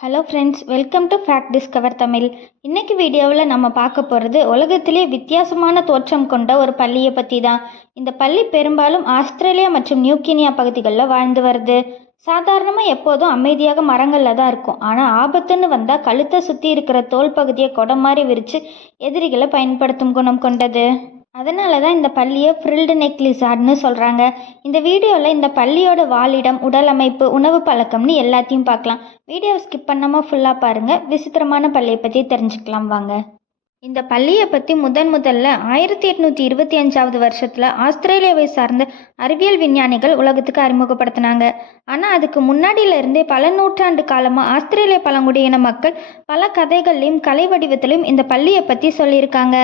Hello friends welcome to Fact Discover Tamil இன்னைக்கு வீடியோவில் நம்ம பார்க்க போகிறது உலகத்திலே வித்தியாசமான தோற்றம் கொண்ட ஒரு பள்ளியை பற்றி தான் இந்த பள்ளி பெரும்பாலும் ஆஸ்திரேலியா மற்றும் நியூகினியா பகுதிகளில் வாழ்ந்து வருது. சாதாரணமாக எப்போதும் அமைதியாக மரங்களில் தான் இருக்கும். ஆனால் ஆபத்துன்னு வந்தால் கழுத்தை சுற்றி இருக்கிற தோல் பகுதியை கொடை மாதிரி விரித்து எதிரிகளை பயன்படுத்தும் குணம் கொண்டது. அதனால தான் இந்த பள்ளியை ஃப்ரில்டு நெக் லிசார்ட்னு சொல்கிறாங்க இந்த வீடியோவில் இந்த பள்ளியோட வாழிடம் உடல் அமைப்பு உணவு பழக்கம்னு எல்லாத்தையும் பார்க்கலாம். வீடியோவை ஸ்கிப் பண்ணாமல் ஃபுல்லாக பாருங்கள் விசித்திரமான பள்ளியை பற்றி தெரிஞ்சுக்கலாம் வாங்க. இந்த பள்ளியை பற்றி முதன் முதல்ல ஆயிரத்தி எட்நூற்றி இருபத்தி அஞ்சாவது வருஷத்தில் ஆஸ்திரேலியாவை சார்ந்த அறிவியல் விஞ்ஞானிகள் உலகத்துக்கு அறிமுகப்படுத்தினாங்க. ஆனால் அதுக்கு முன்னாடியில இருந்தே பல நூற்றாண்டு காலமாக ஆஸ்திரேலிய பழங்குடியின மக்கள் பல கதைகள்லையும் கலை வடிவத்திலையும் இந்த பள்ளியை பற்றி சொல்லியிருக்காங்க.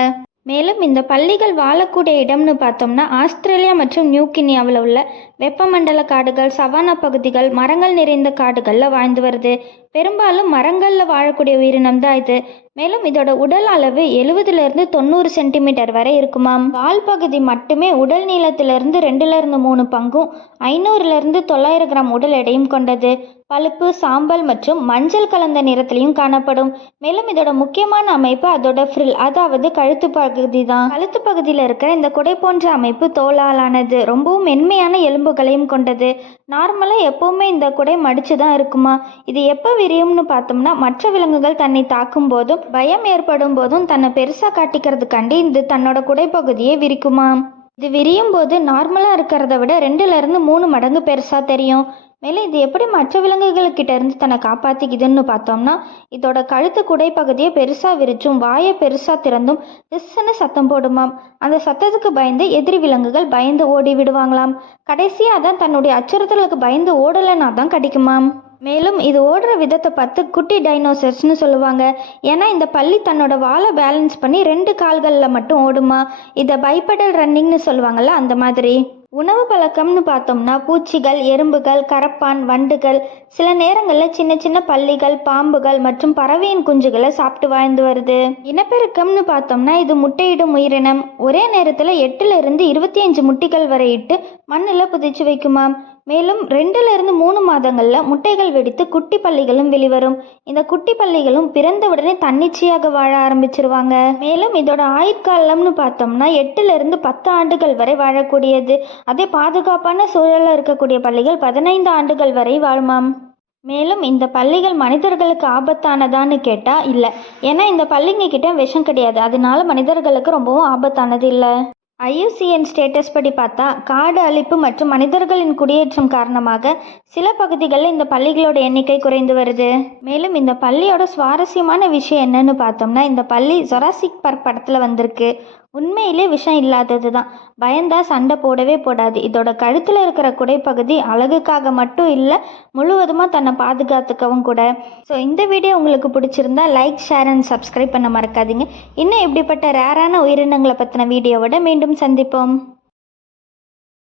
மேலும் இந்த பள்ளிகள் வாழக்கூடிய இடம்னு பார்த்தோம்னா ஆஸ்திரேலியா மற்றும் நியூகினியாவில் உள்ள வெப்பமண்டல காடுகள் சவானா பகுதிகள் மரங்கள் நிறைந்த காடுகளில் வாழ்ந்து வருது. பெரும்பாலும் மரங்களில் வாழக்கூடிய உயிரினம் தான் இது. மேலும் இதோட உடல் அளவு எழுபதுலேருந்து தொண்ணூறு சென்டிமீட்டர் வரை இருக்குமாம். வால் பகுதி மட்டுமே உடல் நீளத்திலிருந்து ரெண்டுலேருந்து மூணு பங்கும் ஐநூறுலேருந்து தொள்ளாயிரம் கிராம் உடல் எடையும் கொண்டது. பழுப்பு சாம்பல் மற்றும் மஞ்சள் கலந்த நிறத்திலையும் காணப்படும். மேலும் இதோட முக்கியமான அமைப்பு அதோட ஃப்ரில் அதாவது கழுத்து பகுதி தான் கழுத்து பகுதியில் இருக்கிற இந்த குடை போன்ற அமைப்பு தோலாலானது. ரொம்பவும் மென்மையான எலும்பு எலும்புகளையும் கொண்டது. நார்மலாக எப்போவுமே இந்த குடை மடிச்சு தான் இருக்குமா? இது எப்போ விரியும்னு பார்த்தோம்னா மற்ற விலங்குகள் தன்னை தாக்கும் போதும் பயம் ஏற்படும் போதும் தன்னை பெருசாக காட்டிக்கிறதுக்காண்டி இது தன்னோட குடைப்பகுதியை விரிக்குமாம். இது விரியும் போது நார்மலாக இருக்கிறத விட ரெண்டுலேருந்து மூணு மடங்கு பெருசாக தெரியும். மேலும் இது எப்படி மற்ற விலங்குகள்கிட்ட இருந்து தன்னை காப்பாற்றிக்குதுன்னு பார்த்தோம்னா இதோட கழுத்து குடைப்பகுதியை பெருசாக விரிச்சும் வாயை பெருசாக திறந்தும் திஸ்ஸுன்னு சத்தம் போடுமாம். அந்த சத்தத்துக்கு பயந்து எதிரி விலங்குகள் பயந்து ஓடி விடுவாங்களாம். கடைசியாக தான் தன்னுடைய அச்சுறுத்தலுக்கு பயந்து ஓடலைன்னா தான் கடிக்குமாம். மேலும் இது ஓடுற விதத்தை பார்த்து குட்டி டைனோசர்ஸ்னு சொல்லுவாங்க. ஏன்னா இந்த பள்ளி தன்னோட வாழை பேலன்ஸ் பண்ணி ரெண்டு கால்களில் மட்டும் ஓடுமா? இதை பைப்படல் ரன்னிங்னு சொல்லுவாங்கள்ல அந்த மாதிரி. உணவு பழக்கம்னு பார்த்தோம்னா பூச்சிகள் எறும்புகள் கரப்பான் வண்டுகள். சில நேரங்களில் சின்ன சின்ன பள்ளிகள் பாம்புகள் மற்றும் பறவையின் குஞ்சுகளை சாப்பிட்டு வாழ்ந்து வருது. இனப்பெருக்கம்னு பார்த்தோம்னா இது முட்டையிடும் உயிரினம் ஒரே நேரத்தில் எட்டுல இருந்து இருபத்தி அஞ்சு முட்டைகள் வரை இட்டு மண்ணில் புதைச்சு வைக்குமாம். மேலும் ரெண்டுல இருந்து மூணு மாதங்கள்ல முட்டைகள் வெடித்து குட்டி பள்ளிகளும் வெளிவரும். இந்த குட்டி பள்ளிகளும் பிறந்த உடனே தன்னிச்சையாக வாழ ஆரம்பிச்சிருவாங்க. மேலும் இதோட ஆயுட்காலம்னு பார்த்தோம்னா எட்டுல இருந்து பத்து ஆண்டுகள் வரை வாழக்கூடியது. அதே பாதுகாப்பான சூழலில் இருக்கக்கூடிய பள்ளிகள் பதினைந்து ஆண்டுகள் வரை வாழுமாம். மேலும் இந்த பள்ளிகள் மனிதர்களுக்கு ஆபத்தானதான்னு கேட்டால் இல்லை. ஏன்னா இந்த பள்ளிங்க கிட்ட விஷம் கிடையாது. அதனால மனிதர்களுக்கு ரொம்பவும் ஆபத்தானது இல்லை. ஐயூசிஎன் ஸ்டேட்டஸ் படி பார்த்தா காடு அழிப்பு மற்றும் மனிதர்களின் குடியேற்றம் காரணமாக சில பகுதிகளில் இந்த பள்ளிகளோட எண்ணிக்கை குறைந்து வருது. மேலும் இந்த பள்ளியோட சுவாரஸ்யமான விஷயம் என்னன்னு பார்த்தோம்னா இந்த பள்ளி ஜொராசிக் பார்க் படத்தில் வந்திருக்கு. உண்மையிலே விஷம் இல்லாதது தான் பயந்தா சண்டை போடவே போடாது. இதோட கழுத்தில் இருக்கிற குடைப்பகுதி அழகுக்காக மட்டும் இல்லை முழுவதுமாக தன்னை பாதுகாத்துக்கவும் கூட. ஸோ இந்த வீடியோ உங்களுக்கு பிடிச்சிருந்தா லைக் ஷேர் அண்ட் சப்ஸ்கிரைப் பண்ண மறக்காதீங்க. இன்னும் இப்படிப்பட்ட ரேரான உயிரினங்களை பற்றின வீடியோவோட மீண்டும் சந்திப்போம்.